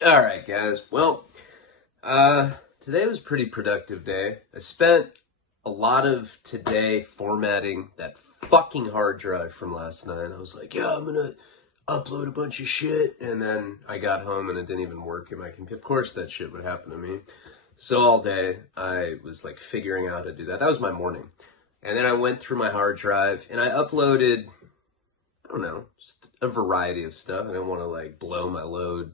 All right, guys. Well, today was a pretty productive day. I spent a lot of today formatting that fucking hard drive from last night. I was like, yeah, I'm gonna upload a bunch of shit, and then I got home and it didn't even work in my computer. Of course, that shit would happen to me. So all day I was like figuring out how to do that. That was my morning, and then I went through my hard drive and I uploaded, I don't know, just a variety of stuff. I didn't want to like blow my load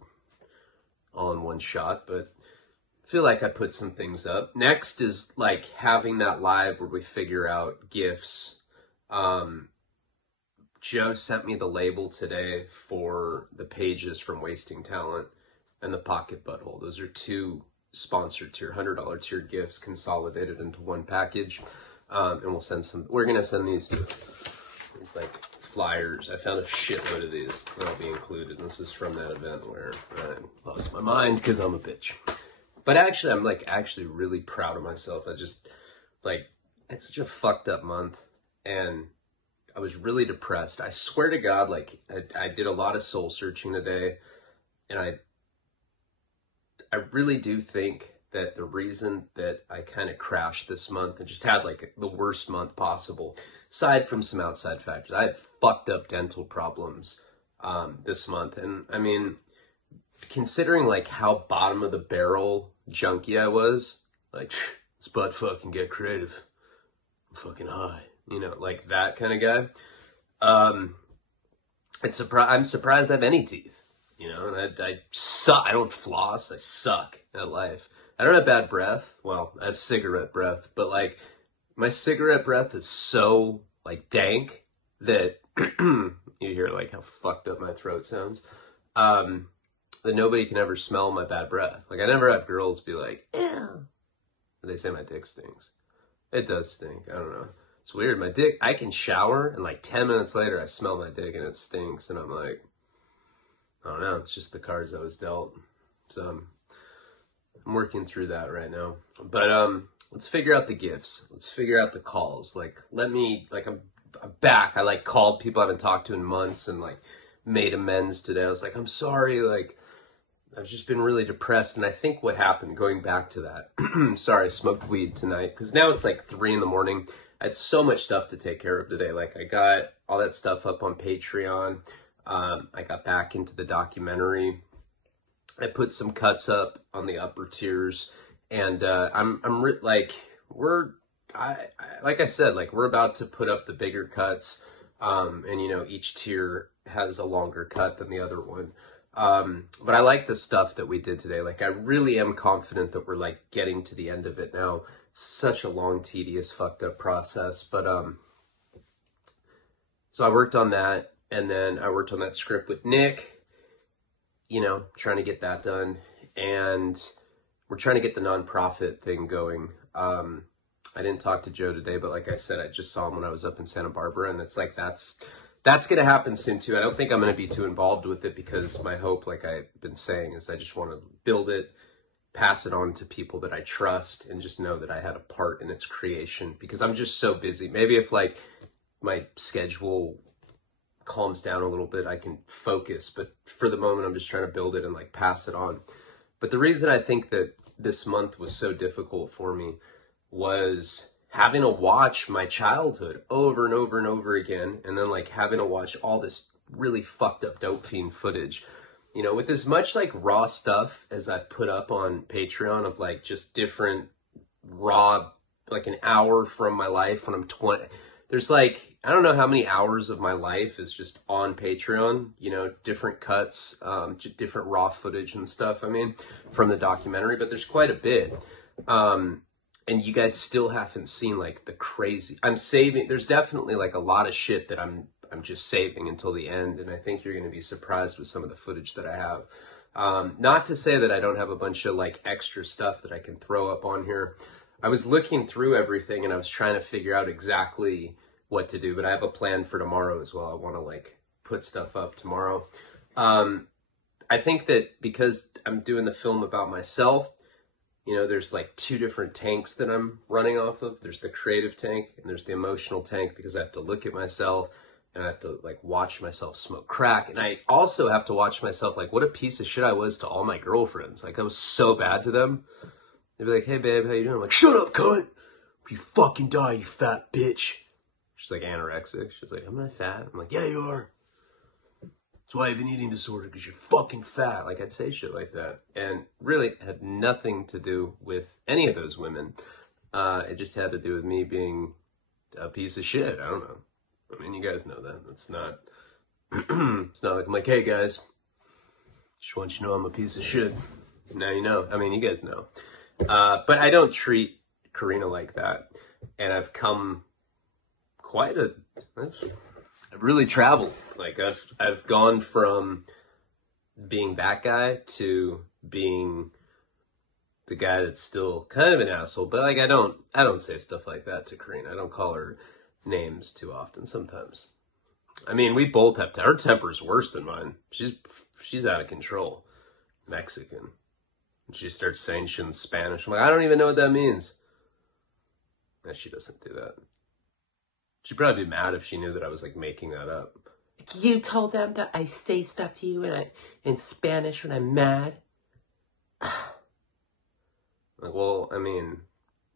all in one shot, but I feel like I put some things up. Next is like having that live where we figure out GIFs. Joe sent me the label today for the pages from Wasting Talent and the Pocket Butthole. Those are two sponsored tier, $100 tier gifts consolidated into one package. And we'll send some, we're going to send these like flyers. I found a shitload of these that'll be included. This is from that event where I lost my mind because I'm a bitch. But actually, I'm like actually really proud of myself. I just like, it's such a fucked up month and I was really depressed. I swear to God, like I did a lot of soul searching today, and I really do think that the reason that I kind of crashed this month and just had like the worst month possible, aside from some outside factors, I had fucked up dental problems this month. And I mean, considering like how bottom of the barrel junky I was, like, it's butt fucking get creative. I'm fucking high. You know, like that kind of guy. I'm surprised I have any teeth. You know, and I suck. I don't floss. I suck at life. I don't have bad breath. Well, I have cigarette breath, but like my cigarette breath is so like dank that you hear like how fucked up my throat sounds. That nobody can ever smell my bad breath. Like I never have girls be like, ew. They say my dick stinks. It does stink. I don't know. It's weird. My dick, I can shower and like 10 minutes later I smell my dick and it stinks. And I'm like, I don't know. It's just the cards I was dealt. So I'm working through that right now. But let's figure out the gifts. Let's figure out the calls. Like, I'm back. I like called people I haven't talked to in months and like made amends today. I was like, I'm sorry. Like, I've just been really depressed. And I think what happened, going back to that, sorry, I smoked weed tonight because now it's like 3 a.m. I had so much stuff to take care of today. Like I got all that stuff up on Patreon. I got back into the documentary. I put some cuts up on the upper tiers, and like I said, like we're about to put up the bigger cuts, and you know each tier has a longer cut than the other one. But I like the stuff that we did today. Like I really am confident that we're like getting to the end of it now. Such a long, tedious, fucked up process. But so I worked on that, and then I worked on that script with Nick, you know, trying to get that done. And we're trying to get the nonprofit thing going. I didn't talk to Joe today, but like I said, I just saw him when I was up in Santa Barbara, and it's like that's going to happen soon too. I don't think I'm going to be too involved with it because my hope, like I've been saying, is I just want to build it, pass it on to people that I trust, and just know that I had a part in its creation because I'm just so busy. Maybe if like my schedule calms down a little bit, I can focus. But for the moment, I'm just trying to build it and like pass it on. But the reason I think that this month was so difficult for me was having to watch my childhood over and over and over again. And then like having to watch all this really fucked up dope fiend footage. You know, with as much like raw stuff as I've put up on Patreon of like just different raw, like an hour from my life when I'm 20, there's like, I don't know how many hours of my life is just on Patreon, you know, different cuts, different raw footage and stuff, I mean, from the documentary, but there's quite a bit. And you guys still haven't seen like the crazy, I'm saving, there's definitely like a lot of shit that I'm just saving until the end, and I think you're going to be surprised with some of the footage that I have. Not to say that I don't have a bunch of like extra stuff that I can throw up on here. I was looking through everything and I was trying to figure out exactly what to do, but I have a plan for tomorrow as well. I want to like put stuff up tomorrow. I think that because I'm doing the film about myself, you know, there's like 2 different tanks that I'm running off of. There's the creative tank and there's the emotional tank because I have to look at myself and I have to like watch myself smoke crack. And I also have to watch myself like what a piece of shit I was to all my girlfriends. Like I was so bad to them. They'd be like, hey babe, how you doing? I'm like, shut up, cunt. You fucking die, you fat bitch. She's like anorexic. She's like, am I fat? I'm like, yeah, you are. That's why I have an eating disorder, because you're fucking fat. Like I'd say shit like that. And really had nothing to do with any of those women. It just had to do with me being a piece of shit. I don't know. I mean, you guys know that. It's not, it's not like I'm like, hey guys, just want you to know I'm a piece of shit. Now you know. I mean, you guys know. But I don't treat Karina like that. And I've come I've really traveled. Like I've gone from being that guy to being the guy that's still kind of an asshole, but like I don't say stuff like that to Karina. I don't call her names too often sometimes. I mean, we both have her temper's worse than mine. She's out of control. Mexican. And she starts saying shit in Spanish. I'm like, I don't even know what that means. And she doesn't do that. She'd probably be mad if she knew that I was like making that up. You told them that I say stuff to you in Spanish when I'm mad? Like, well, I mean,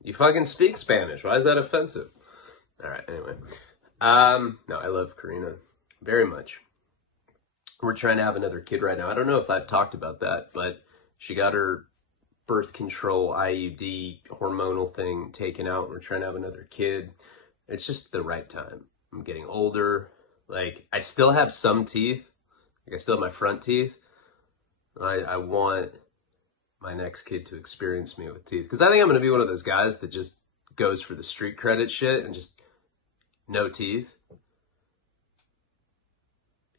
you fucking speak Spanish. Why is that offensive? All right, anyway. No, I love Karina very much. We're trying to have another kid right now. I don't know if I've talked about that, but she got her birth control IUD hormonal thing taken out. We're trying to have another kid. It's just the right time. I'm getting older. Like, I still have some teeth. Like, I still have my front teeth. I want my next kid to experience me with teeth. Because I think I'm going to be one of those guys that just goes for the street credit shit and just no teeth.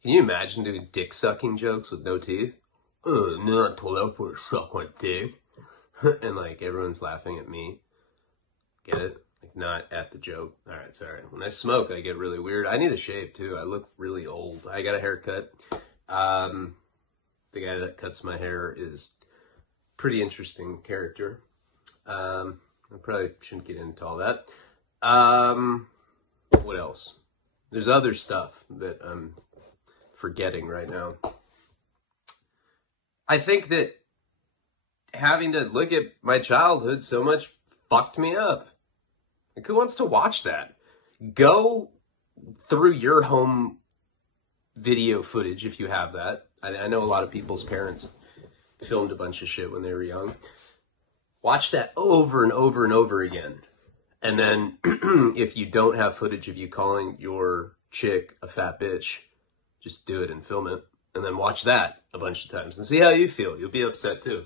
Can you imagine doing dick sucking jokes with no teeth? I'm not told out for to suck my dick. And like, everyone's laughing at me. Get it? Like, not at the joke. All right, sorry. When I smoke, I get really weird. I need a shave, too. I look really old. I got a haircut. The guy that cuts my hair is pretty interesting character. I probably shouldn't get into all that. What else? There's other stuff that I'm forgetting right now. I think that having to look at my childhood so much fucked me up. Like, who wants to watch that? Go through your home video footage if you have that. I know a lot of people's parents filmed a bunch of shit when they were young. Watch that over and over and over again. And then if you don't have footage of you calling your chick a fat bitch, just do it and film it. And then watch that a bunch of times and see how you feel. You'll be upset too.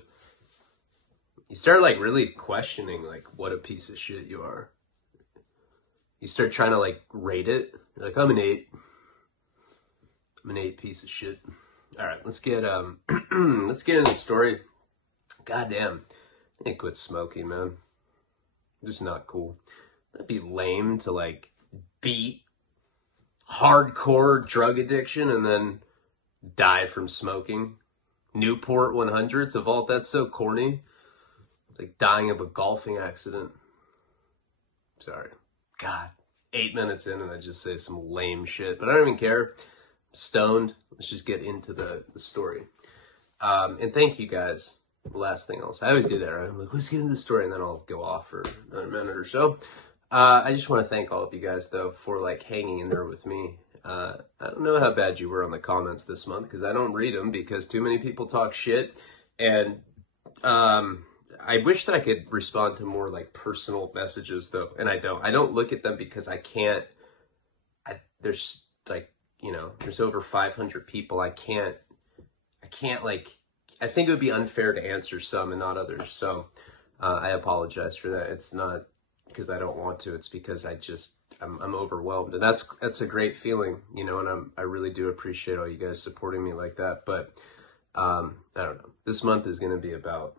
You start like really questioning like what a piece of shit you are. You start trying to like rate it. You're like, I'm an 8. I'm an 8 piece of shit. All right, let's get let's get into the story. Goddamn, I need to quit smoking, man. Just not cool. That'd be lame to like beat hardcore drug addiction and then die from smoking. Newport 100s of all, that's so corny. It's like dying of a golfing accident. Sorry. God, 8 minutes in and I just say some lame shit, but I don't even care. I'm stoned. Let's just get into the story. And thank you guys. Last thing else, I always do that, right? I'm like, let's get into the story, and then I'll go off for another minute or so. I just want to thank all of you guys, though, for like hanging in there with me. I don't know how bad you were on the comments this month, because I don't read them, because too many people talk shit, and I wish that I could respond to more like personal messages, though, and I don't. I don't look at them because I can't. There's like, you know, there's over 500 people. I can't like. I think it would be unfair to answer some and not others. So I apologize for that. It's not because I don't want to. It's because I'm overwhelmed. And that's a great feeling, you know, and I really do appreciate all you guys supporting me like that. But I don't know. This month is going to be about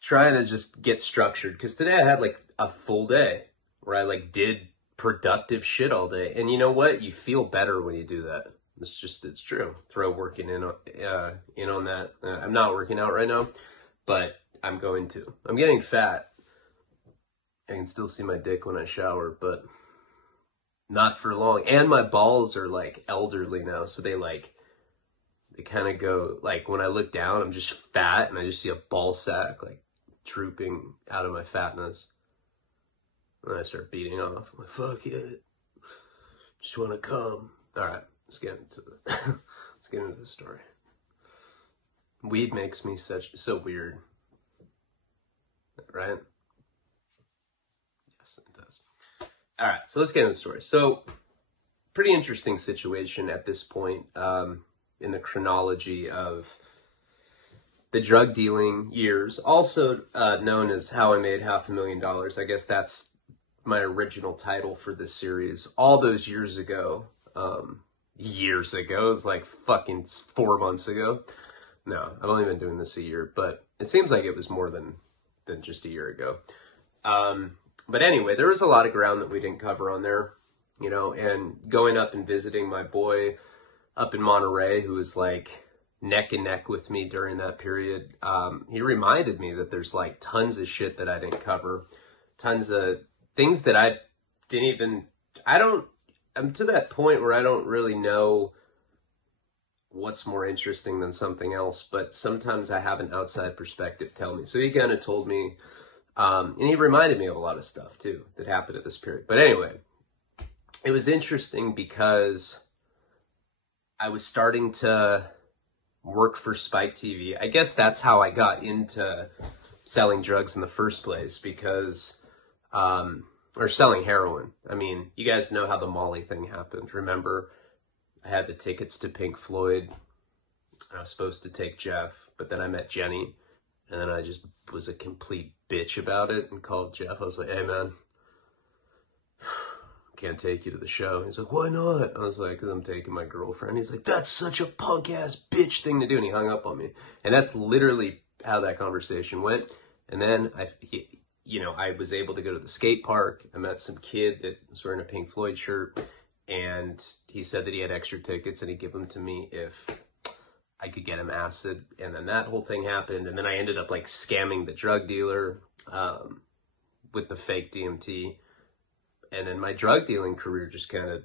trying to just get structured. Because today I had like a full day where I like did productive shit all day. And you know what? You feel better when you do that. It's true. Throw working in on that. I'm not working out right now, but I'm going to. I'm getting fat. I can still see my dick when I shower, but not for long. And my balls are like elderly now, so they kind of go, like when I look down, I'm just fat and I just see a ball sack like drooping out of my fatness. And I start beating off. I'm like, fuck it. Just want to come. All right, let's get into the story. Weed makes me so weird, right? Yes, it does. All right, so let's get into the story. So, pretty interesting situation at this point in the chronology of the drug dealing years, also known as How I Made $500,000. I guess that's my original title for this series. All those years ago, it's like fucking 4 months ago. No, I've only been doing this a year, but it seems like it was more than just a year ago. But anyway, there was a lot of ground that we didn't cover on there, you know, and going up and visiting my boy up in Monterey, who was like neck and neck with me during that period, he reminded me that there's like tons of shit that I didn't cover, tons of things that I'm to that point where I don't really know what's more interesting than something else, but sometimes I have an outside perspective tell me. So he kind of told me, and he reminded me of a lot of stuff too that happened at this period. But anyway, it was interesting because I was starting to work for Spike TV. I guess that's how I got into selling drugs in the first place, because, or selling heroin. I mean, you guys know how the Molly thing happened. Remember, I had the tickets to Pink Floyd. I was supposed to take Jeff, but then I met Jenny, and then I just was a complete bitch about it and called Jeff. I was like, hey man, can't take you to the show. He's like, why not? I was like, because I'm taking my girlfriend. He's like, that's such a punk ass bitch thing to do. And he hung up on me. And that's literally how that conversation went. And then I was able to go to the skate park. I met some kid that was wearing a Pink Floyd shirt, and he said that he had extra tickets and he'd give them to me if I could get him acid. And then that whole thing happened. And then I ended up like scamming the drug dealer with the fake DMT. And then my drug dealing career just kind of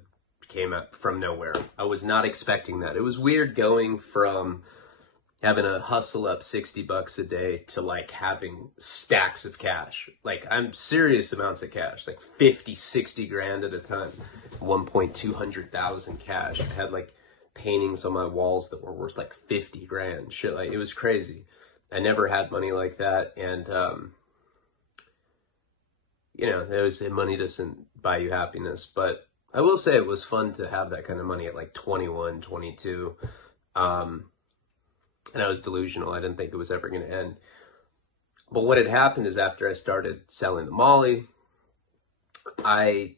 came up from nowhere. I was not expecting that. It was weird going from having to hustle up $60 a day to like having stacks of cash. Like I'm serious amounts of cash, like 50, 60 grand at a time, 1,200,000 cash. I had like paintings on my walls that were worth like 50 grand, shit. Like it was crazy. I never had money like that. And, you know, they always say money doesn't buy you happiness, but I will say it was fun to have that kind of money at like 21, 22. And I was delusional. I didn't think it was ever going to end. But what had happened is after I started selling the Molly, I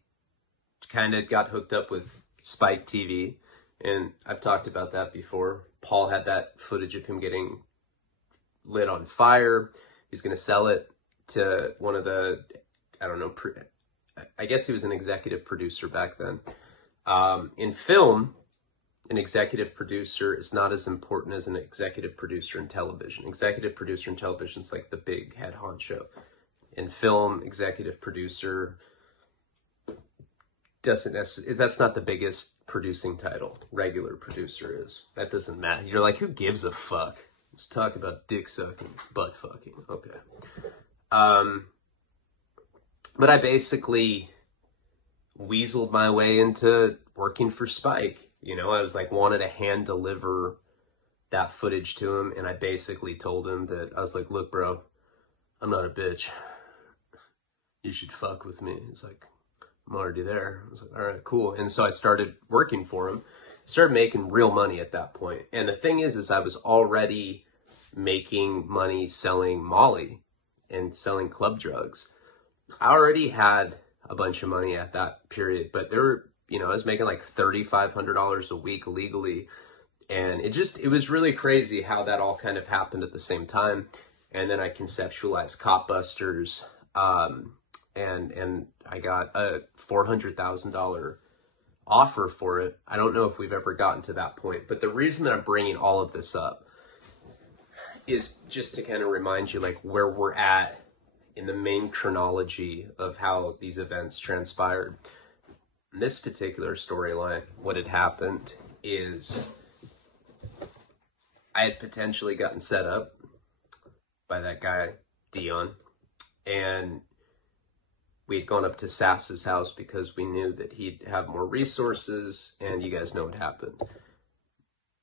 kind of got hooked up with Spike TV. And I've talked about that before. Paul had that footage of him getting lit on fire. He's going to sell it to one of the, I don't know, I guess he was an executive producer back then. In film, an executive producer is not as important as an executive producer in television. Executive producer in television is like the big head honcho. In film, executive producer doesn't necessarily, that's not the biggest producing title. Regular producer is. That doesn't matter. You're like, who gives a fuck? Let's talk about dick sucking, butt fucking. Okay. But I basically weaseled my way into working for Spike. You know, I was like, wanted to hand deliver that footage to him. And I basically told him that, I was like, look, bro, I'm not a bitch. You should fuck with me. He's like, I'm already there. I was like, all right, cool. And so I started working for him, started making real money at that point. And the thing is I was already making money selling Molly and selling club drugs. I already had a bunch of money at that period, but there were, you know, I was making like $3,500 a week legally. And it was really crazy how that all kind of happened at the same time. And then I conceptualized Cop Busters, and I got a $400,000 offer for it. I don't know if we've ever gotten to that point, but the reason that I'm bringing all of this up is just to kind of remind you like where we're at in the main chronology of how these events transpired. In this particular storyline, what had happened is I had potentially gotten set up by that guy, Dion, and we had gone up to Sass's house because we knew that he'd have more resources, and you guys know what happened.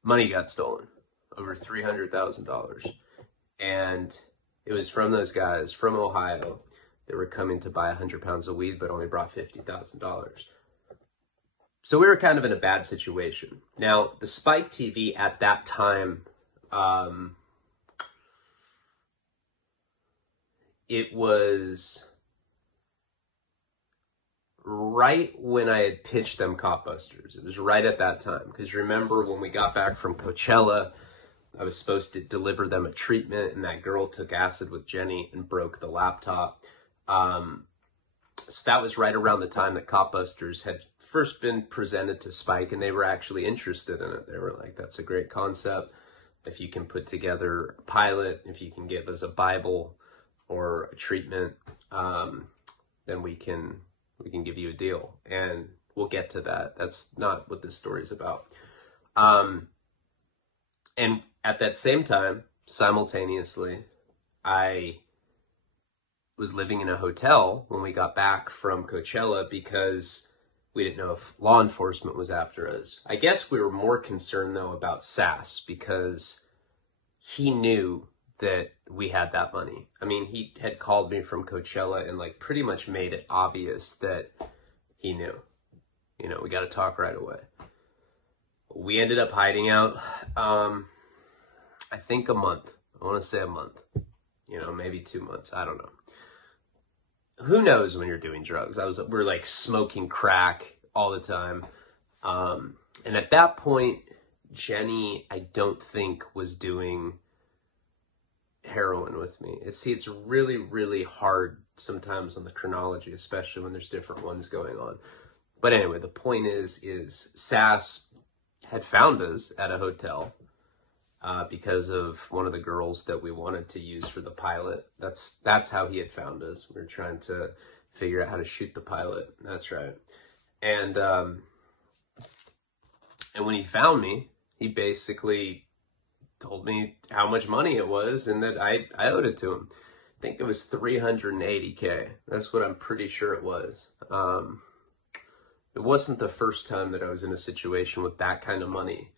Money got stolen, over $300,000. And it was from those guys from Ohio that were coming to buy 100 pounds of weed, but only brought $50,000. So we were kind of in a bad situation. Now, the Spike TV at that time, it was right when I had pitched them Copbusters. It was right at that time. Because remember when we got back from Coachella, I was supposed to deliver them a treatment, and that girl took acid with Jenny and broke the laptop. So that was right around the time that Copbusters had first been presented to Spike, and they were actually interested in it. They were like, that's a great concept. If you can put together a pilot, if you can give us a Bible or a treatment, then we can give you a deal. And we'll get to that. That's not what this story is about. And at that same time, simultaneously, I was living in a hotel when we got back from Coachella because we didn't know if law enforcement was after us. I guess we were more concerned, though, about Sass because he knew that we had that money. I mean, he had called me from Coachella and like pretty much made it obvious that he knew. You know, we got to talk right away. We ended up hiding out, I think a month. I want to say a month. You know, maybe 2 months. I don't know. Who knows when you're doing drugs? We're like smoking crack all the time. And at that point, Jenny, I don't think was doing heroin with me. It's really, really hard sometimes on the chronology, especially when there's different ones going on. But anyway, the point is Sass had found us at a hotel because of one of the girls that we wanted to use for the pilot. That's how he had found us. We were trying to figure out how to shoot the pilot. That's right. And when he found me, he basically told me how much money it was and that I owed it to him. I think it was $380K. That's what I'm pretty sure it was. It wasn't the first time that I was in a situation with that kind of money.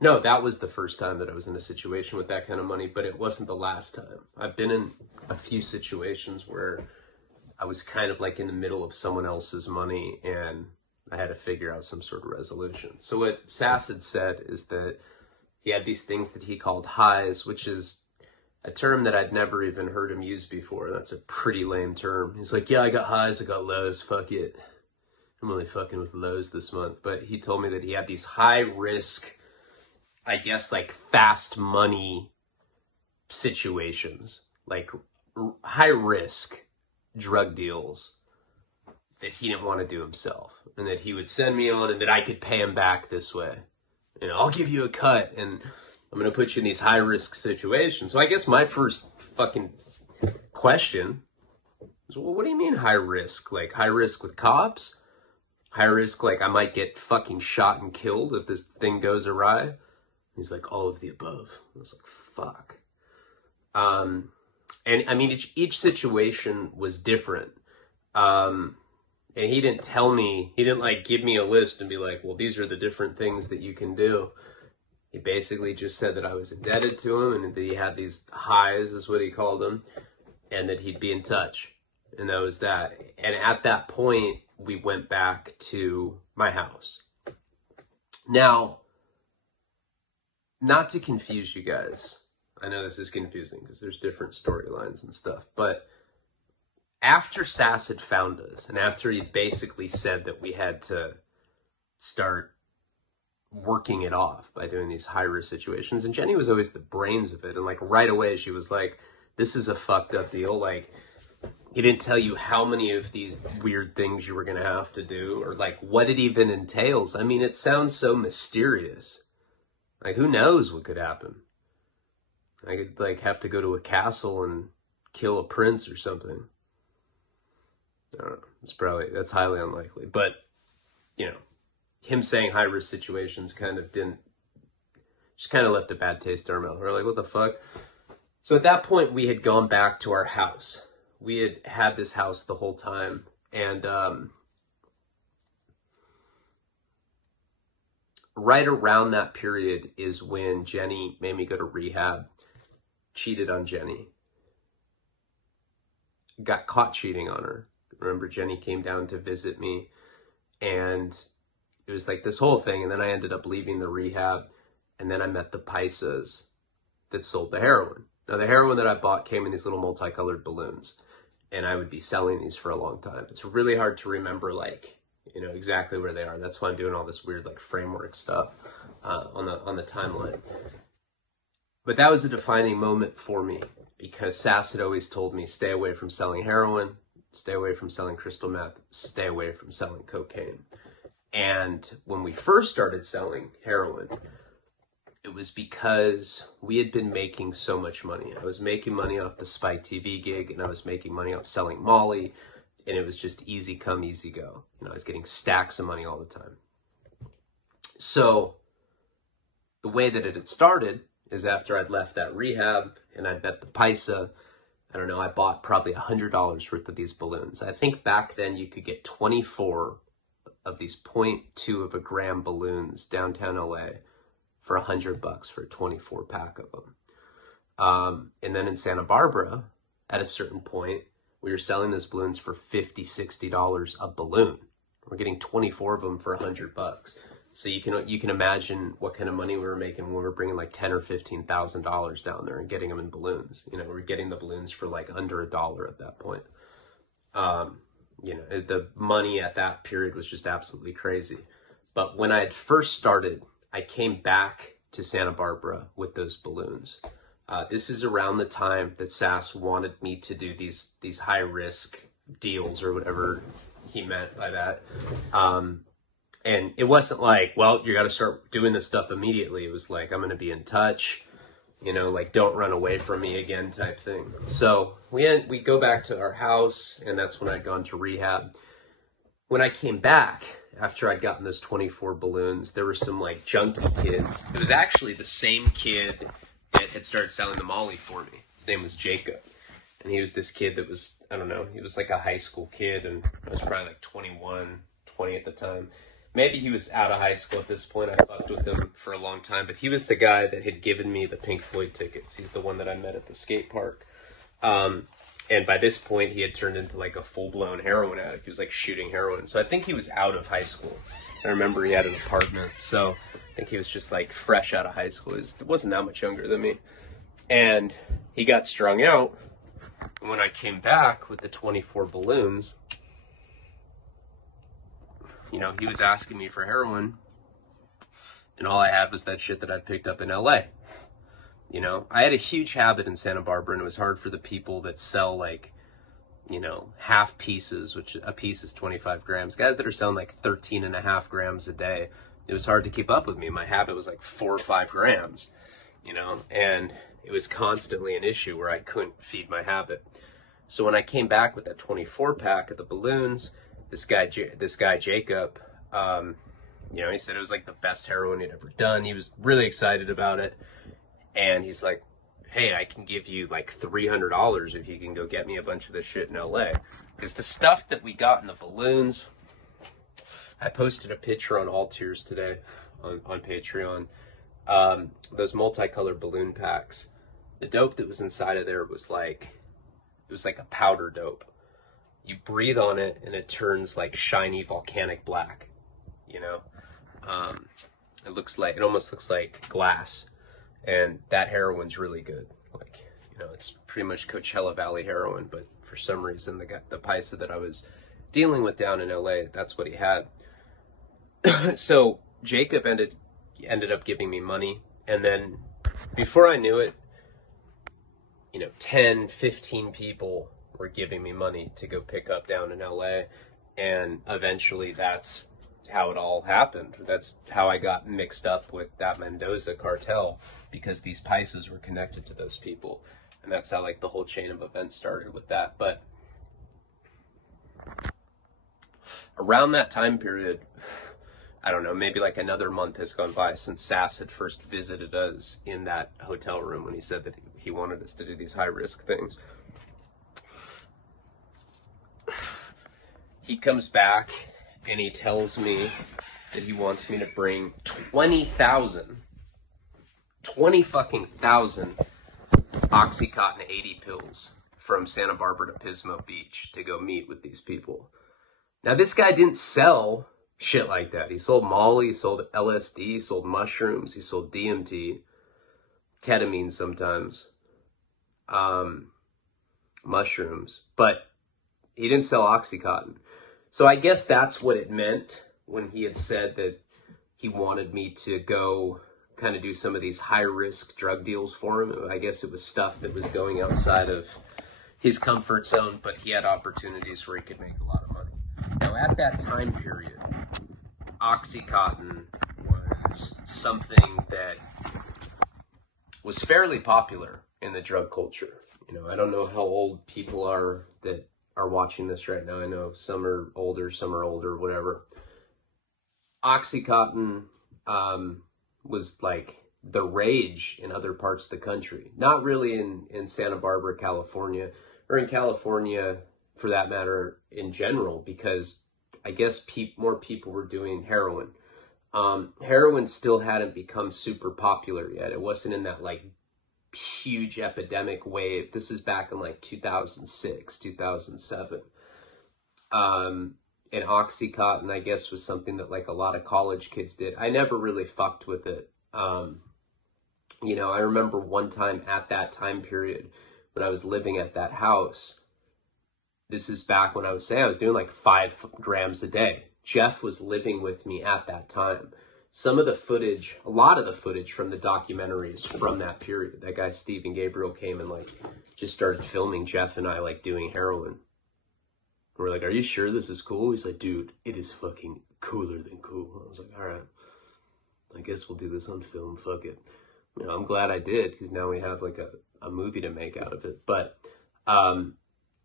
No, that was the first time that I was in a situation with that kind of money, but it wasn't the last time. I've been in a few situations where I was kind of like in the middle of someone else's money and I had to figure out some sort of resolution. So what Sass had said is that he had these things that he called highs, which is a term that I'd never even heard him use before. That's a pretty lame term. He's like, yeah, I got highs, I got lows, fuck it. I'm only fucking with lows this month. But he told me that he had these high risk, I guess, like fast money situations, like high risk drug deals that he didn't want to do himself and that he would send me on and that I could pay him back this way. You know, I'll give you a cut and I'm going to put you in these high risk situations. So I guess my first fucking question is, well, what do you mean high risk? Like high risk with cops? High risk like I might get fucking shot and killed if this thing goes awry? He's like, all of the above. I was like, fuck. And I mean, each situation was different. And he didn't tell me, he didn't like give me a list and be like, well, these are the different things that you can do. He basically just said that I was indebted to him and that he had these highs, is what he called them, and that he'd be in touch. And that was that. And at that point, we went back to my house. Now, not to confuse you guys. I know this is confusing because there's different storylines and stuff. But after Sass had found us and after he basically said that we had to start working it off by doing these high-risk situations, and Jenny was always the brains of it. And like right away, she was like, this is a fucked up deal. Like, he didn't tell you how many of these weird things you were going to have to do or like what it even entails. I mean, it sounds so mysterious. Like, who knows what could happen? I could, like, have to go to a castle and kill a prince or something. I don't know. That's highly unlikely. But you know, him saying high risk situations kind of left a bad taste in our mouth. We're like, what the fuck? So at that point, we had gone back to our house. We had had this house the whole time. And right around that period is when Jenny made me go to rehab, cheated on Jenny, got caught cheating on her. Remember, Jenny came down to visit me, and it was like this whole thing. And then I ended up leaving the rehab, and then I met the paisas that sold the heroin. Now, the heroin that I bought came in these little multicolored balloons, and I would be selling these for a long time. It's really hard to remember, like, you know, exactly where they are. That's why I'm doing all this weird, like, framework stuff on the timeline. But that was a defining moment for me, because Sass had always told me, stay away from selling heroin, stay away from selling crystal meth, stay away from selling cocaine. And when we first started selling heroin, it was because we had been making so much money. I was making money off the Spike TV gig, and I was making money off selling Molly, and it was just easy come, easy go. You know, I was getting stacks of money all the time. So the way that it had started is after I'd left that rehab and I'd met the paisa, I don't know, I bought probably $100 worth of these balloons. I think back then you could get 24 of these 0.2 of a gram balloons downtown LA for $100 for a 24 pack of them. And then in Santa Barbara, at a certain point, we were selling those balloons for $50, $60 a balloon. We're getting 24 of them for $100. So you can imagine what kind of money we were making when we were bringing like $10,000 or $15,000 down there and getting them in balloons. You know, we were getting the balloons for like under $1 at that point. You know, the money at that period was just absolutely crazy. But when I had first started, I came back to Santa Barbara with those balloons. This is around the time that Sass wanted me to do these high risk deals or whatever he meant by that. And it wasn't like, well, you got to start doing this stuff immediately. It was like, I'm going to be in touch, you know, like, don't run away from me again type thing. So we go back to our house, and that's when I'd gone to rehab. When I came back, after I'd gotten those 24 balloons, there were some like junkie kids. It was actually the same kid that had started selling the Molly for me. His name was Jacob. And he was this kid that was, I don't know, he was like a high school kid, and I was probably like 21, 20 at the time. Maybe he was out of high school at this point. I fucked with him for a long time, but he was the guy that had given me the Pink Floyd tickets. He's the one that I met at the skate park. And by this point, he had turned into like a full-blown heroin addict. He was like shooting heroin. So I think he was out of high school. I remember he had an apartment. So I think he was just like fresh out of high school. He wasn't that much younger than me. And he got strung out. When I came back with the 24 balloons, you know, he was asking me for heroin, and all I had was that shit that I'd picked up in LA. You know, I had a huge habit in Santa Barbara, and it was hard for the people that sell like, you know, half pieces, which a piece is 25 grams. Guys that are selling like 13.5 grams a day, it was hard to keep up with me. My habit was like 4 or 5 grams, you know, and it was constantly an issue where I couldn't feed my habit. So when I came back with that 24 pack of the balloons, this guy Jacob, you know, he said it was like the best heroin he'd ever done. He was really excited about it. And he's like, hey, I can give you like $300 if you can go get me a bunch of this shit in LA. Because the stuff that we got in the balloons, I posted a picture on All Tears today on Patreon. Those multicolored balloon packs, the dope that was inside of there was like, it was like a powder dope. You breathe on it and it turns like shiny volcanic black, you know? It almost looks like glass. And that heroin's really good. Like, you know, it's pretty much Coachella Valley heroin, but for some reason the paisa that I was dealing with down in LA, that's what he had. So Jacob ended up giving me money, and then before I knew it, you know, 10, 15 people were giving me money to go pick up down in LA, and eventually that's how it all happened. That's how I got mixed up with that Mendoza cartel, because these paisas were connected to those people, and that's how like the whole chain of events started with that. But around that time period, I don't know, maybe like another month has gone by since Sass had first visited us in that hotel room when he said that he wanted us to do these high-risk things. He comes back and he tells me that he wants me to bring 20,000 Oxycontin 80 pills from Santa Barbara to Pismo Beach to go meet with these people. Now, this guy didn't sell shit like that. He sold Molly, he sold LSD, he sold mushrooms, he sold DMT, ketamine sometimes, mushrooms, but he didn't sell Oxycontin. So I guess that's what it meant when he had said that he wanted me to go kind of do some of these high-risk drug deals for him. I guess it was stuff that was going outside of his comfort zone, but he had opportunities where he could make a lot of money. Now, at that time period, Oxycontin was something that was fairly popular in the drug culture. You know, I don't know how old people are that are watching this right now. I know some are older, whatever. Oxycontin was like the rage in other parts of the country. Not really in Santa Barbara, California, or in California for that matter in general, because I guess more people were doing heroin. Heroin still hadn't become super popular yet. It wasn't in that like huge epidemic wave. This is back in like 2006, 2007. And Oxycontin, I guess, was something that like a lot of college kids did. I never really fucked with it. You know, I remember one time at that time period when I was living at that house, this is back when I was doing like 5 grams a day. Jeff was living with me at that time. Some of the footage, a lot of the footage from the documentary is from that period. That guy, Stephen Gabriel, came and like just started filming Jeff and I like doing heroin. We're like, are you sure this is cool? He's like, dude, it is fucking cooler than cool. I was like, all right, I guess we'll do this on film. Fuck it. You know, I'm glad I did, because now we have like a movie to make out of it. But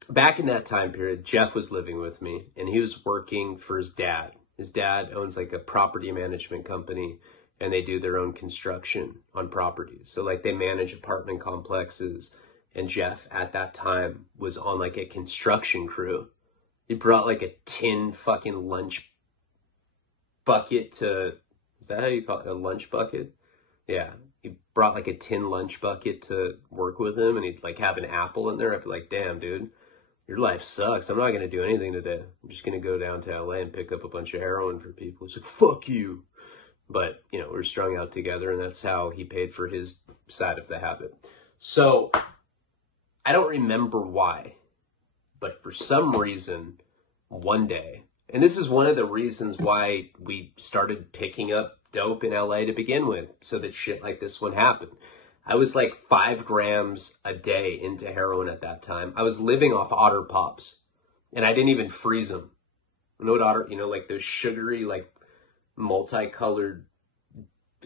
back in that time period, Jeff was living with me and he was working for his dad. His dad owns like a property management company and they do their own construction on properties. So like they manage apartment complexes, and Jeff at that time was on like a construction crew. He brought like a tin fucking lunch bucket to, is that how you call it? A lunch bucket? Yeah. He brought like a tin lunch bucket to work with him, and he'd like have an apple in there. I'd be like, damn, dude, your life sucks. I'm not going to do anything today. I'm just going to go down to LA and pick up a bunch of heroin for people. It's like, fuck you. But, you know, we're strung out together, and that's how he paid for his side of the habit. So I don't remember why, but for some reason, one day, and this is one of the reasons why we started picking up dope in LA to begin with, so that shit like this would happen. I was like 5 grams a day into heroin at that time. I was living off Otter Pops, and I didn't even freeze them. You know what Otter, you know, like those sugary, like multicolored,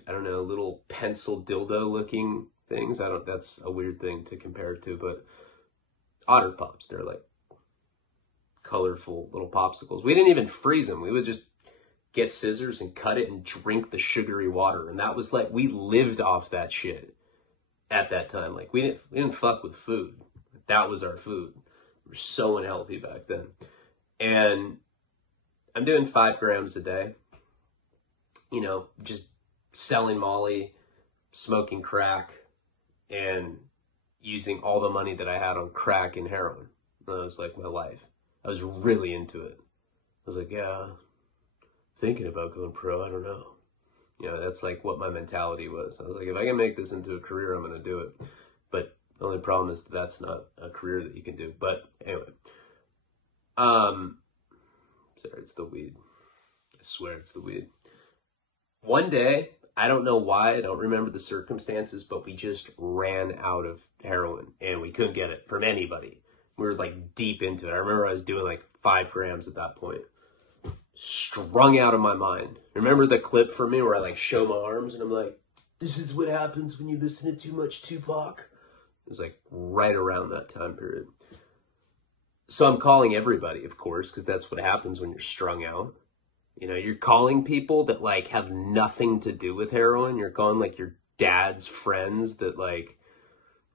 I don't know, little pencil dildo looking things. That's a weird thing to compare it to, but Otter Pops, they're like colorful little popsicles. We didn't even freeze them. We would just get scissors and cut it and drink the sugary water. And that was like, we lived off that shit at that time. Like we didn't fuck with food. That was our food. We were so unhealthy back then. And I'm doing 5 grams a day, you know, just selling Molly, smoking crack, and using all the money that I had on crack and heroin. That was like my life. I was really into it. I was like, yeah, thinking about going pro, I don't know. You know, that's like what my mentality was. I was like, if I can make this into a career, I'm going to do it. But the only problem is that's not a career that you can do. But anyway, sorry, it's the weed. I swear it's the weed. One day, I don't know why, I don't remember the circumstances, but we just ran out of heroin and we couldn't get it from anybody. We were like deep into it. I remember I was doing like 5 grams at that point. Strung out of my mind. Remember the clip from me where I like show my arms and I'm like, this is what happens when you listen to too much Tupac? It was like right around that time period. So I'm calling everybody, of course, because that's what happens when you're strung out. You know, you're calling people that like have nothing to do with heroin. You're calling like your dad's friends that like,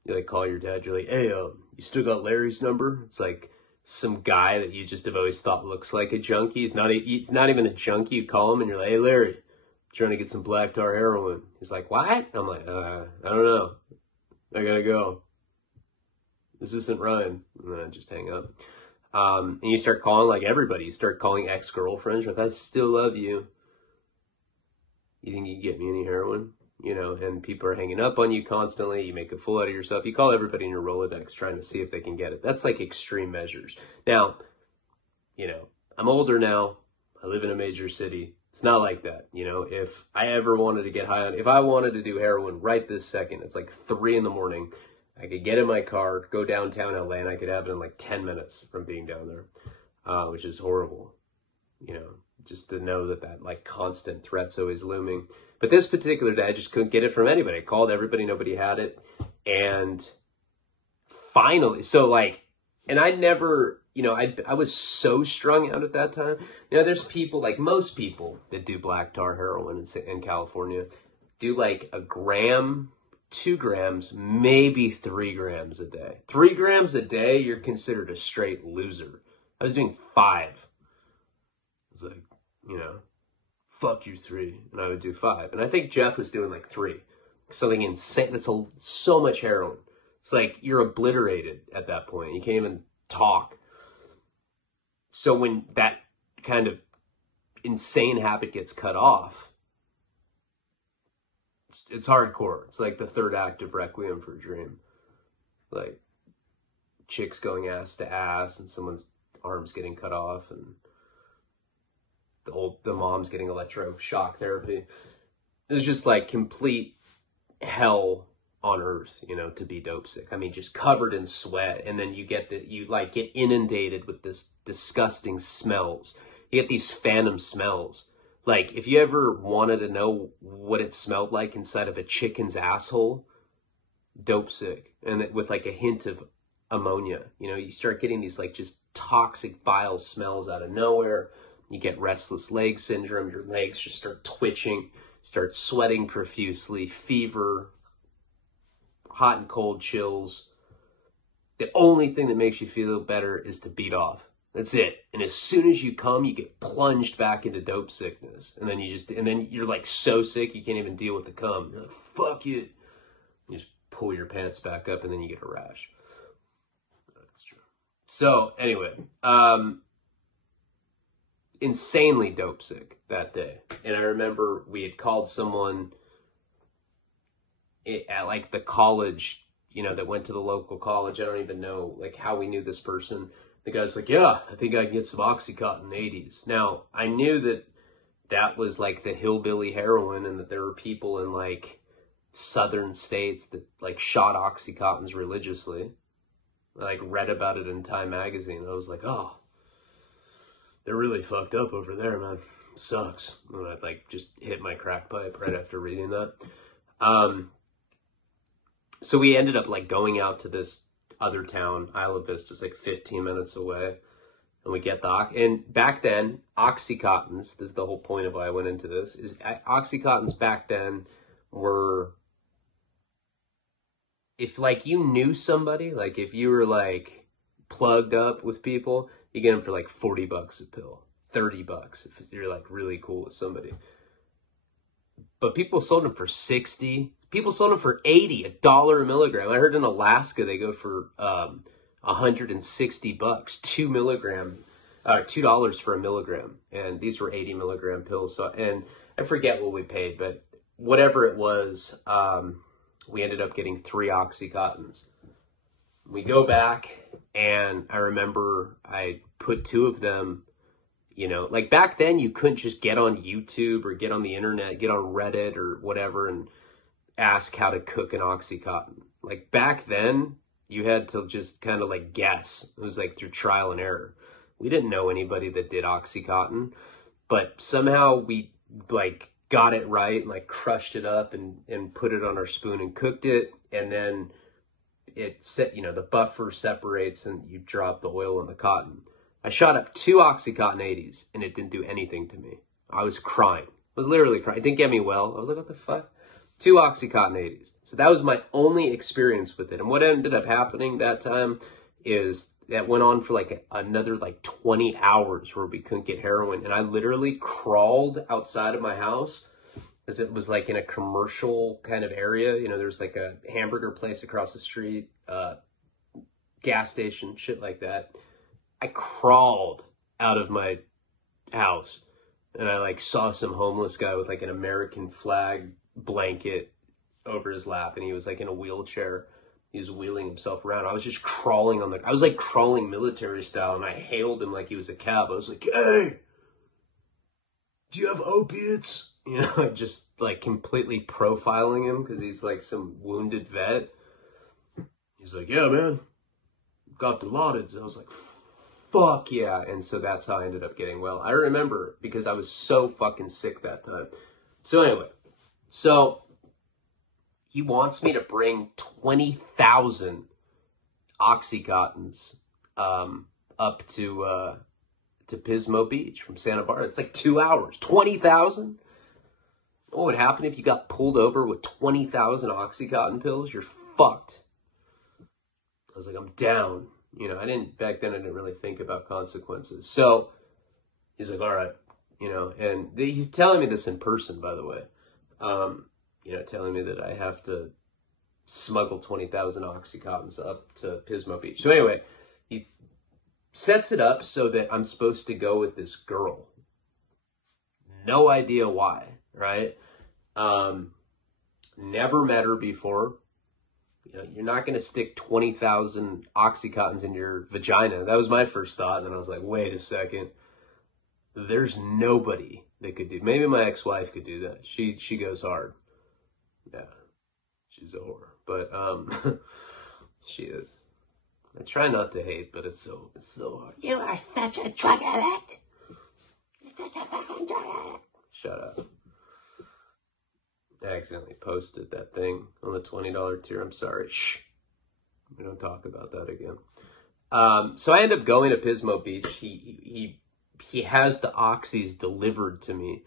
you like call your dad, you're like, hey, you still got Larry's number? It's like some guy that you just have always thought looks like a junkie. He's not even a junkie. You call him and you're like, hey, Larry, I'm trying to get some black tar heroin. He's like, what? I'm like, I don't know. I gotta go. This isn't Ryan. And then I just hang up. And you start calling like everybody. You start calling ex-girlfriends. You're like, I still love you. You think you can get me any heroin? You know, and people are hanging up on you constantly. You make a fool out of yourself. You call everybody in your Rolodex trying to see if they can get it. That's like extreme measures. Now, you know, I'm older now. I live in a major city. It's not like that. You know, if I ever wanted to get high on, if I wanted to do heroin right this second, it's like 3 a.m. I could get in my car, go downtown LA, and I could have it in like 10 minutes from being down there, which is horrible. You know, just to know that like constant threat's always looming. But this particular day, I just couldn't get it from anybody. I called everybody, nobody had it. And finally, so like, and I never, you know, I was so strung out at that time. You know, there's people, like most people that do black tar heroin in California, do like 1 gram, 2 grams, maybe 3 grams a day. 3 grams a day, you're considered a straight loser. I was doing 5. It was like, you know, fuck you 3, and I would do 5. And I think Jeff was doing like 3. Something insane. That's so much heroin. It's like you're obliterated at that point. You can't even talk. So when that kind of insane habit gets cut off, it's hardcore. It's like the 3rd act of Requiem for a Dream. Like chicks going ass to ass and someone's arms getting cut off and the mom's getting electroshock therapy. It was just like complete hell on earth, you know, to be dope sick. I mean, just covered in sweat. And then you get inundated with this disgusting smells. You get these phantom smells. Like if you ever wanted to know what it smelled like inside of a chicken's asshole, dope sick. And with like a hint of ammonia, you know, you start getting these like just toxic, vile smells out of nowhere. You get restless leg syndrome. Your legs just start twitching, start sweating profusely, fever, hot and cold chills. The only thing that makes you feel better is to beat off. That's it. And as soon as you come, you get plunged back into dope sickness. And then you're like so sick, you can't even deal with the cum. You're like, fuck it. You just pull your pants back up and then you get a rash. That's true. So anyway, insanely dope sick that day. And I remember we had called someone at like the college, you know, that went to the local college. I don't even know like how we knew this person. The guy's like, yeah, I think I can get some Oxycontin 80s. Now, I knew that was like the hillbilly heroin and that there were people in like southern states that like shot Oxycontins religiously. I like read about it in Time magazine. I was like, oh, they're really fucked up over there, man. It sucks. And I'd like just hit my crack pipe right after reading that. So we ended up like going out to this other town. Isla Vista's like 15 minutes away. And we get and back then, Oxycontins, this is the whole point of why I went into this, is Oxycontins back then were, if like you knew somebody, like if you were like plugged up with people, you get them for like $40 a pill, $30 if you're like really cool with somebody. But people sold them for 60. People sold them for 80, $1 a milligram. I heard in Alaska they go for $160, 2 milligram, $2 for a milligram, and these were 80 milligram pills. So, and I forget what we paid, but whatever it was, we ended up getting 3 Oxycontins. We go back, and I remember I put 2 of them. You know, like back then you couldn't just get on YouTube or get on the internet, get on Reddit or whatever and ask how to cook an Oxycontin. Like back then you had to just kind of like guess. It was like through trial and error. We didn't know anybody that did Oxycontin, but somehow we like got it right and like crushed it up and put it on our spoon and cooked it. And then it set, you know, the buffer separates and you drop the oil in the cotton. I shot up 2 Oxycontin 80s and it didn't do anything to me. I was crying. I was literally crying. It didn't get me well. I was like, what the fuck? 2 Oxycontin 80s. So that was my only experience with it. And what ended up happening that time is that went on for like another like 20 hours where we couldn't get heroin. And I literally crawled outside of my house because it was like in a commercial kind of area. You know, there's like a hamburger place across the street, gas station, shit like that. I crawled out of my house and I like saw some homeless guy with like an American flag blanket over his lap, and he was like in a wheelchair. He was wheeling himself around. I was just crawling I was like crawling military style, and I hailed him like he was a cab. I was like, hey, do you have opiates? You know, like just like completely profiling him because he's like some wounded vet. He's like, yeah, man, got Dilaudid. I was like, fuck yeah. And so that's how I ended up getting well. I remember because I was so fucking sick that time. So anyway, so he wants me to bring 20,000 Oxycontins up to Pismo Beach from Santa Barbara. It's like 2 hours. 20,000? What would happen if you got pulled over with 20,000 Oxycontin pills? You're fucked. I was like, I'm down. You know, back then I didn't really think about consequences. So he's like, all right, you know, and he's telling me this in person, by the way. You know, telling me that I have to smuggle 20,000 Oxycontins up to Pismo Beach. So anyway, he sets it up so that I'm supposed to go with this girl. No idea why, right? Never met her before. You know, you're not going to stick 20,000 Oxycontins in your vagina. That was my first thought. And then I was like, wait a second. There's nobody that could do. Maybe my ex-wife could do that. She goes hard. Yeah, she's a whore, but she is. I try not to hate, but it's so hard. You are such a drug addict. You're such a fucking drug addict. Shut up. I accidentally posted that thing on the $20 tier. I'm sorry. Shh. We don't talk about that again. So I end up going to Pismo Beach. He has the oxys delivered to me.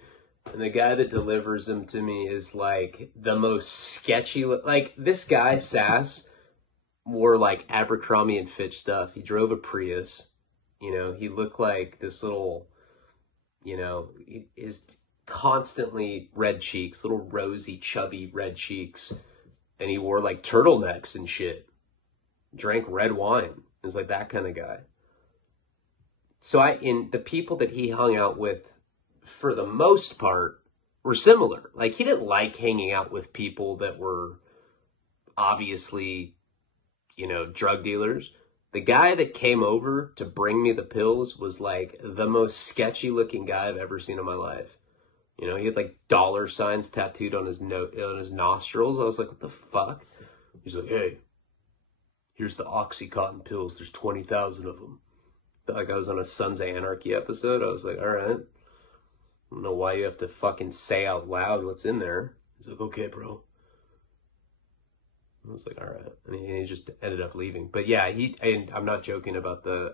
And the guy that delivers them to me is like the most sketchy. Like this guy, Sass, wore like Abercrombie and Fitch stuff. He drove a Prius. You know, he looked like this little, you know, his constantly red cheeks, little rosy, chubby red cheeks. And he wore like turtlenecks and shit. Drank red wine. It was like that kind of guy. So in the people that he hung out with, for the most part, were similar. Like, he didn't like hanging out with people that were obviously, you know, drug dealers. The guy that came over to bring me the pills was like the most sketchy looking guy I've ever seen in my life. You know, he had like dollar signs tattooed on his nostrils. I was like, what the fuck? He's like, hey, here's the Oxycontin pills. There's 20,000 of them. Felt like I was on a Sons of Anarchy episode. I was like, all right. I don't know why you have to fucking say out loud what's in there. He's like, okay, bro. I was like, all right. And he just ended up leaving. But yeah, and I'm not joking about the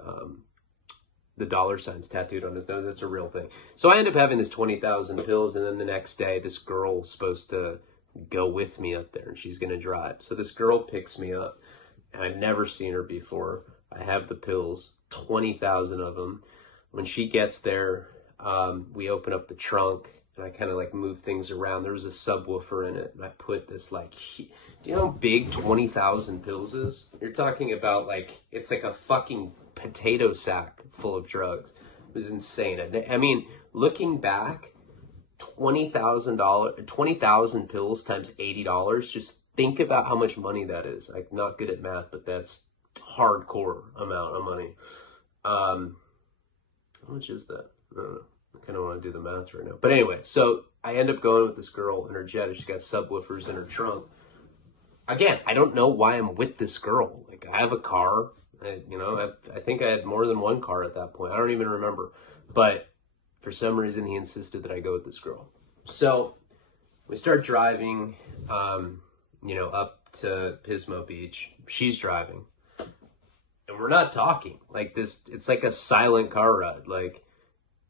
dollar signs tattooed on his nose. That's a real thing. So I end up having this 20,000 pills. And then the next day, this girl's supposed to go with me up there. And she's going to drive. So this girl picks me up. And I'd never seen her before. I have the pills, 20,000 of them. When she gets there, we open up the trunk and I kind of like move things around. There was a subwoofer in it, and I put this like, do you know how big 20,000 pills is? You're talking about like, it's like a fucking potato sack full of drugs. It was insane. I mean, looking back, $20,000, 20,000 pills times $80. Just think about how much money that is. I'm not good at math, but that's hardcore amount of money. How much is that? I don't know. I kind of want to do the math right now. But anyway, so I end up going with this girl in her Jetta. She's got subwoofers in her trunk. Again, I don't know why I'm with this girl. Like, I have a car. I think I had more than one car at that point. I don't even remember. But for some reason, he insisted that I go with this girl. So we start driving, up to Pismo Beach. She's driving. And we're not talking. Like this, it's like a silent car ride. Like,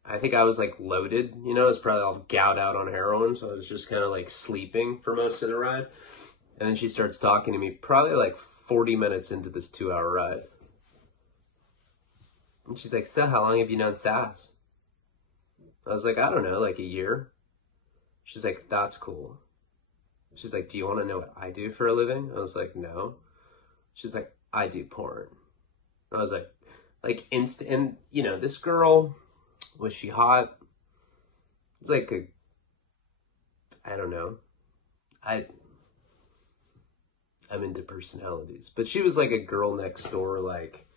I think I was like loaded, you know, I was probably all gouged out on heroin. So I was just kind of like sleeping for most of the ride. And then she starts talking to me probably like 40 minutes into this 2-hour ride. And she's like, so how long have you known Sass? I was like, I don't know, like a year. She's like, that's cool. She's like, do you want to know what I do for a living? I was like, no. She's like, I do porn. I was like instant, and you know, this girl, was she hot? Like I don't know. I'm into personalities, but she was like a girl next door, like,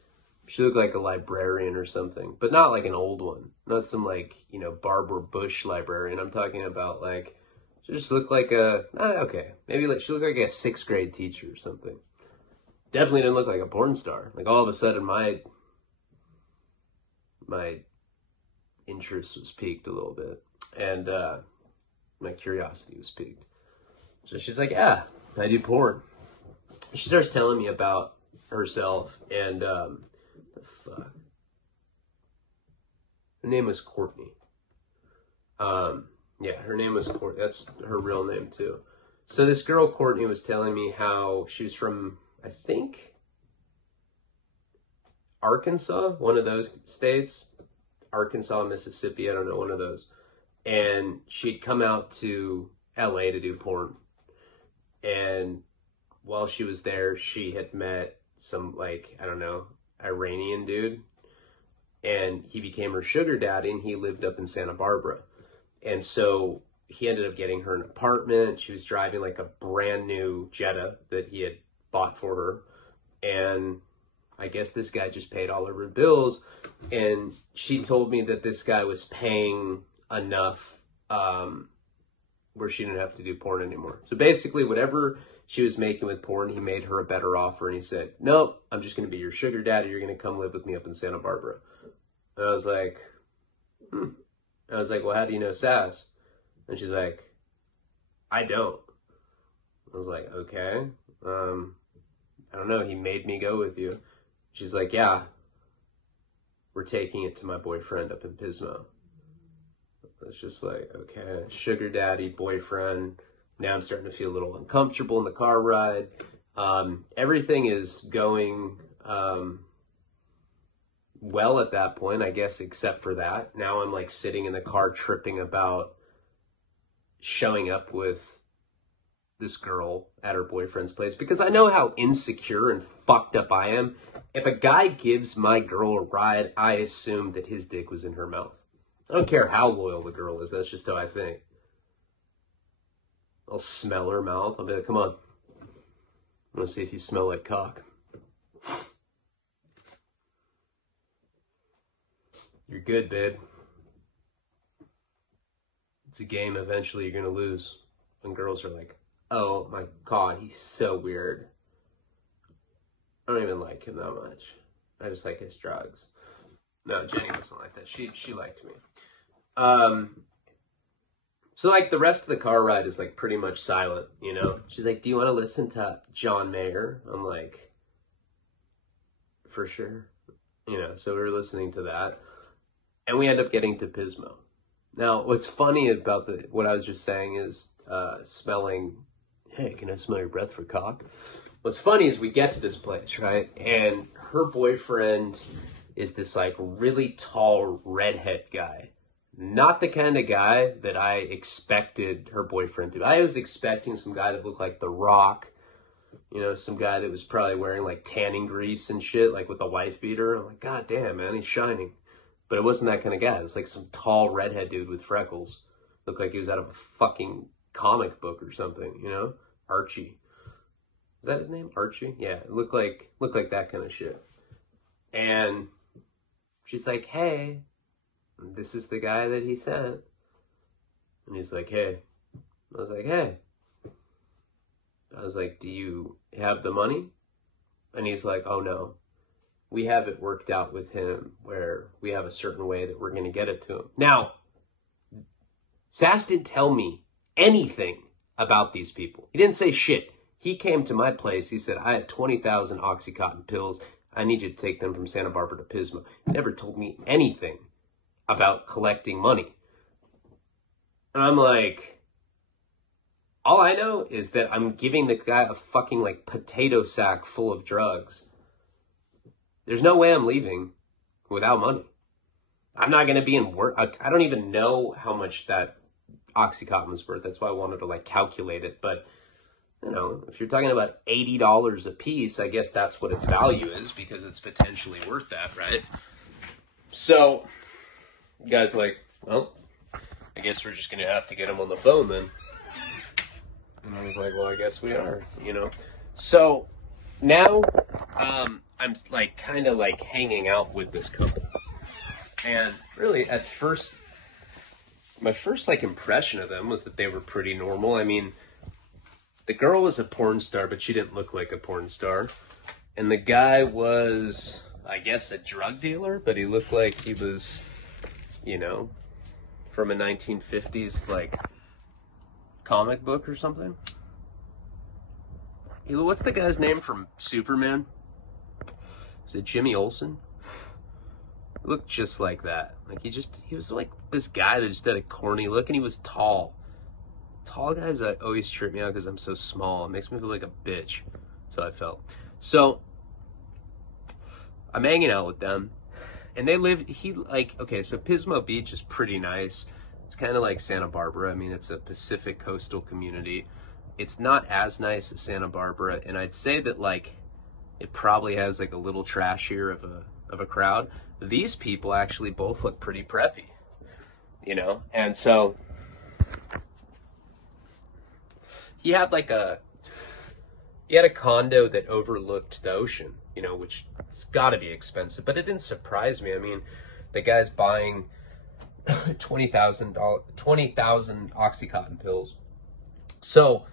she looked like a librarian or something, but not like an old one. Not some like, you know, Barbara Bush librarian. I'm talking about like, she just looked like okay, maybe like she looked like a 6th grade teacher or something. Definitely didn't look like a porn star. Like all of a sudden my interest was piqued a little bit, and my curiosity was piqued. So she's like, yeah, I do porn. She starts telling me about herself, and the fuck, her name was Courtney. Yeah, her name was Courtney. That's her real name too. So this girl Courtney was telling me how she was from, I think, Arkansas, one of those states. Arkansas, Mississippi, I don't know, one of those. And she'd come out to LA to do porn. And while she was there, she had met some, like, I don't know, Iranian dude. And he became her sugar daddy, and he lived up in Santa Barbara. And so he ended up getting her an apartment. She was driving like a brand new Jetta that he had bought for her. And I guess this guy just paid all of her bills. And she told me that this guy was paying enough where she didn't have to do porn anymore. So basically whatever she was making with porn, he made her a better offer. And he said, nope, I'm just going to be your sugar daddy. You're going to come live with me up in Santa Barbara. And I was like, I was like, well, how do you know Sass? And she's like, I don't. I was like, okay. I don't know. He made me go with you. She's like, yeah, we're taking it to my boyfriend up in Pismo. It's just like, okay, sugar daddy, boyfriend. Now I'm starting to feel a little uncomfortable in the car ride. Everything is going well at that point, I guess, except for that. Now I'm like sitting in the car tripping about showing up with this girl at her boyfriend's place, because I know how insecure and fucked up I am. If a guy gives my girl a ride, I assume that his dick was in her mouth. I don't care how loyal the girl is. That's just how I think. I'll smell her mouth. I'll be like, come on. I want to see if you smell like cock. You're good, babe. It's a game eventually you're going to lose. When girls are like, oh my God, he's so weird. I don't even like him that much. I just like his drugs. No, Jenny wasn't like that. She liked me. So like the rest of the car ride is like pretty much silent, you know? She's like, do you want to listen to John Mayer? I'm like, for sure. You know, so we were listening to that. And we end up getting to Pismo. Now, what's funny about what I was just saying is smelling, hey, can I smell your breath for cock? What's funny is we get to this place, right? And her boyfriend is this like really tall redhead guy. Not the kind of guy that I expected her boyfriend to. I was expecting some guy that looked like The Rock. You know, some guy that was probably wearing like tanning grease and shit, like with a wife beater. I'm like, God damn, man, he's shining. But it wasn't that kind of guy. It was like some tall redhead dude with freckles. Looked like he was out of a fucking comic book or something, you know? Archie. Is that his name? Archie? Yeah, it looked like that kind of shit. And she's like, hey, this is the guy that he sent. And he's like, hey. I was like, hey. I was like, do you have the money? And he's like, oh no. We have it worked out with him where we have a certain way that we're going to get it to him. Now, Sass didn't tell me anything about these people. He didn't say shit. He came to my place. He said, I have 20,000 Oxycontin pills. I need you to take them from Santa Barbara to Pismo. He never told me anything about collecting money. And I'm like, all I know is that I'm giving the guy a fucking like potato sack full of drugs. There's no way I'm leaving without money. I'm not going to be in work. I don't even know how much that Oxycontin was worth. That's why I wanted to like calculate it. But, you know, if you're talking about $80 a piece, I guess that's what its value is, because it's potentially worth that, right? So, you guys like, well, I guess we're just going to have to get him on the phone then. And I was like, well, I guess we are, you know. So, now, I'm like kind of like hanging out with this couple. And really, at first, my first like impression of them was that they were pretty normal. I mean, the girl was a porn star, but she didn't look like a porn star. And the guy was, I guess, a drug dealer, but he looked like he was, you know, from a 1950s like comic book or something. What's the guy's name from Superman? Is it Jimmy Olsen? He looked just like that. Like he was like this guy that just had a corny look, and he was tall. Tall guys always trip me out because I'm so small. It makes me feel like a bitch. That's how I felt. So I'm hanging out with them, and they live. Okay, so Pismo Beach is pretty nice. It's kind of like Santa Barbara. I mean, it's a Pacific coastal community. It's not as nice as Santa Barbara, and I'd say that like it probably has like a little trashier of a crowd. These people actually both look pretty preppy, you know? And so he had a condo that overlooked the ocean, you know, which it's got to be expensive, but it didn't surprise me. I mean, the guy's buying 20,000 Oxycontin pills. So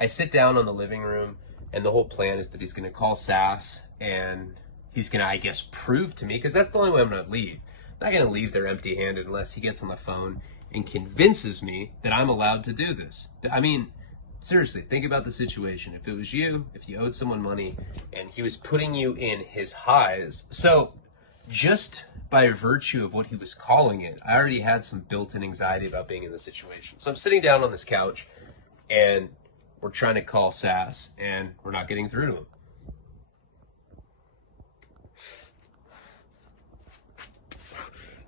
I sit down on the living room, and the whole plan is that he's going to call SAS, and he's going to, I guess, prove to me, because that's the only way I'm going to leave. I'm not going to leave there empty-handed unless he gets on the phone and convinces me that I'm allowed to do this. I mean, seriously, think about the situation. If it was you, if you owed someone money, and he was putting you in his highs. So just by virtue of what he was calling it, I already had some built-in anxiety about being in the situation. So I'm sitting down on this couch, and we're trying to call SAS, and we're not getting through to him.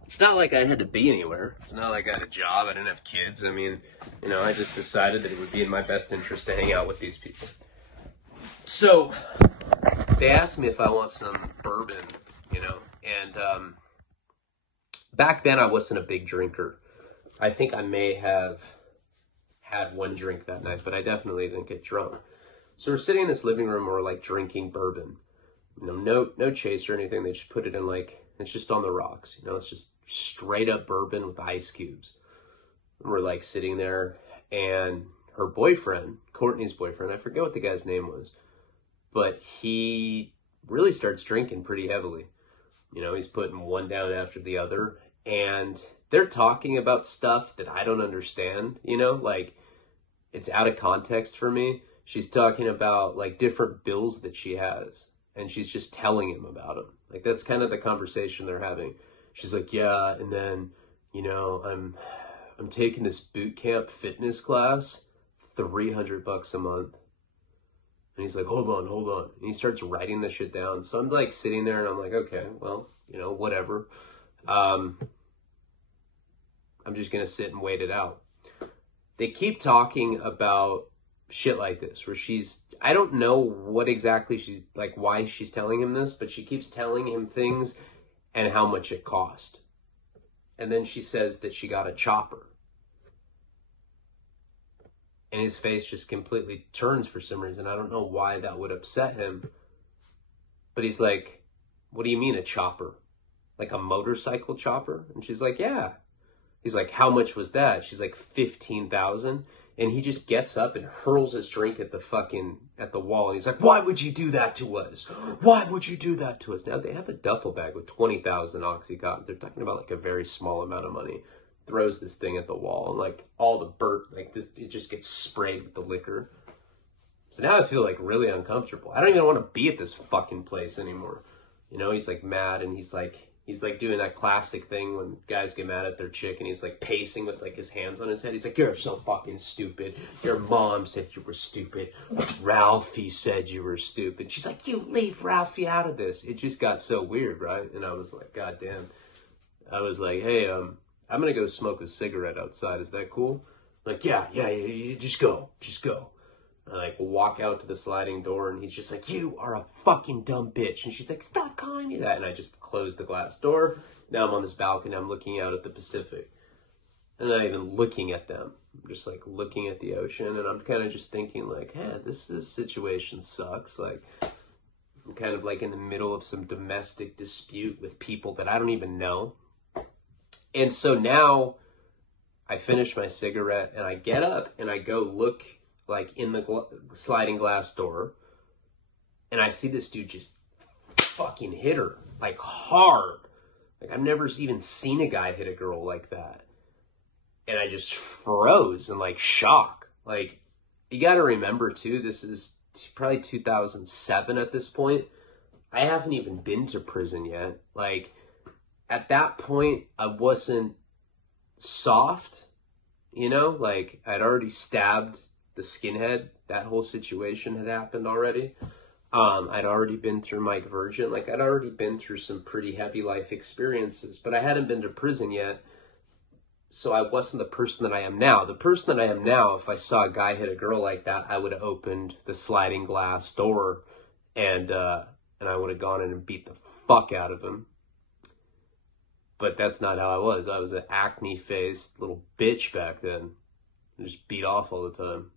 It's not like I had to be anywhere. It's not like I had a job. I didn't have kids. I mean, you know, I just decided that it would be in my best interest to hang out with these people. So they asked me if I want some bourbon, you know, and back then I wasn't a big drinker. I think I may have had one drink that night, but I definitely didn't get drunk. So we're sitting in this living room, and we're like drinking bourbon. You know, no chase or anything. They just put it in like, it's just on the rocks. You know, it's just straight up bourbon with ice cubes. And we're like sitting there, and her boyfriend, Courtney's boyfriend, I forget what the guy's name was, but he really starts drinking pretty heavily. You know, he's putting one down after the other, and they're talking about stuff that I don't understand, you know, like it's out of context for me. She's talking about like different bills that she has, and she's just telling him about them. Like that's kind of the conversation they're having. She's like, yeah, and then, you know, I'm taking this boot camp fitness class, $300 a month. And he's like, hold on. And he starts writing this shit down. So I'm like sitting there, and I'm like, okay, well, you know, whatever. I'm just going to sit and wait it out. They keep talking about shit like this, where I don't know what exactly she's, like, why she's telling him this, but she keeps telling him things and how much it cost. And then she says that she got a chopper. And his face just completely turns for some reason. I don't know why that would upset him. But he's like, what do you mean a chopper? Like a motorcycle chopper? And she's like, yeah. He's like, how much was that? She's like, 15,000. And he just gets up and hurls his drink at the wall. And he's like, why would you do that to us? Why would you do that to us? Now they have a duffel bag with 20,000 Oxycontin. They're talking about like a very small amount of money. Throws this thing at the wall, and like all the like this, it just gets sprayed with the liquor. So now I feel like really uncomfortable. I don't even want to be at this fucking place anymore. You know, he's like mad, and he's like, He's like doing that classic thing when guys get mad at their chick and he's like pacing with like his hands on his head. He's like, you're so fucking stupid. Your mom said you were stupid. Ralphie said you were stupid. She's like, you leave Ralphie out of this. It just got so weird, right? And I was like, God damn. I was like, hey, I'm going to go smoke a cigarette outside. Is that cool? Like, yeah, just go. I like walk out to the sliding door and he's just like, you are a fucking dumb bitch. And she's like, stop calling me that. And I just closed the glass door. Now I'm on this balcony. I'm looking out at the Pacific. I'm not even looking at them. I'm just like looking at the ocean. And I'm kind of just thinking like, hey, this situation sucks. Like, I'm kind of like in the middle of some domestic dispute with people that I don't even know. And so now I finish my cigarette and I get up and I go look like in the sliding glass door, and I see this dude just fucking hit her like hard. Like I've never even seen a guy hit a girl like that. And I just froze in like shock. Like, you got to remember too, this is probably 2007 at this point. I haven't even been to prison yet. Like, at that point, I wasn't soft, you know? Like, I'd already stabbed the skinhead. That whole situation had happened already. I'd already been through Mike Virgin. Like, I'd already been through some pretty heavy life experiences, but I hadn't been to prison yet. So I wasn't the person that I am now. The person that I am now, if I saw a guy hit a girl like that, I would have opened the sliding glass door and I would have gone in and beat the fuck out of him. But that's not how I was. I was an acne-faced little bitch back then. I just beat off all the time.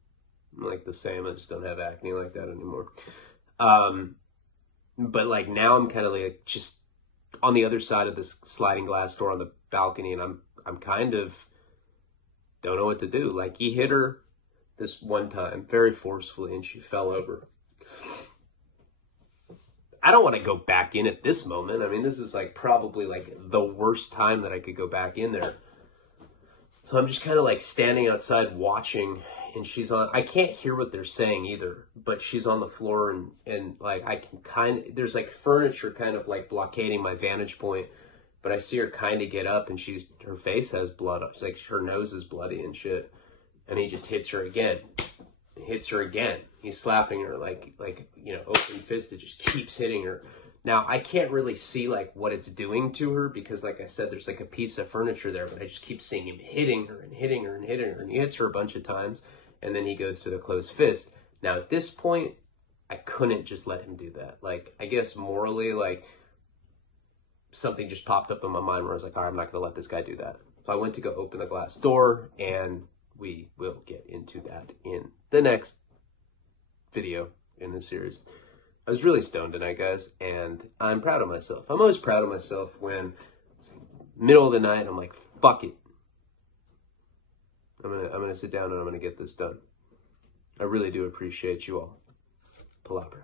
I'm like the same. I just don't have acne like that anymore. But like now I'm kind of like just on the other side of this sliding glass door on the balcony, and I'm kind of don't know what to do. Like, he hit her this one time very forcefully and she fell over. I don't want to go back in at this moment. I mean, this is like probably like the worst time that I could go back in there. So I'm just kind of like standing outside watching, and she's on, I can't hear what they're saying either, but she's on the floor and like I can kind of, there's like furniture kind of like blockading my vantage point, but I see her kind of get up and her face has blood. It's like her nose is bloody and shit. And he just hits her again. He's slapping her like, you know, open fisted, just keeps hitting her. Now, I can't really see like what it's doing to her because, like I said, there's like a piece of furniture there, but I just keep seeing him hitting her and hitting her and hitting her. And he hits her a bunch of times, and then he goes to the closed fist. Now, at this point, I couldn't just let him do that. Like, I guess morally, like, something just popped up in my mind where I was like, all right, I'm not going to let this guy do that. So I went to go open the glass door, and we will get into that in the next video in this series. I was really stoned tonight, guys, and I'm proud of myself. I'm always proud of myself when it's middle of the night and I'm like, fuck it. I'm gonna sit down and I'm gonna get this done. I really do appreciate you all. Palabra.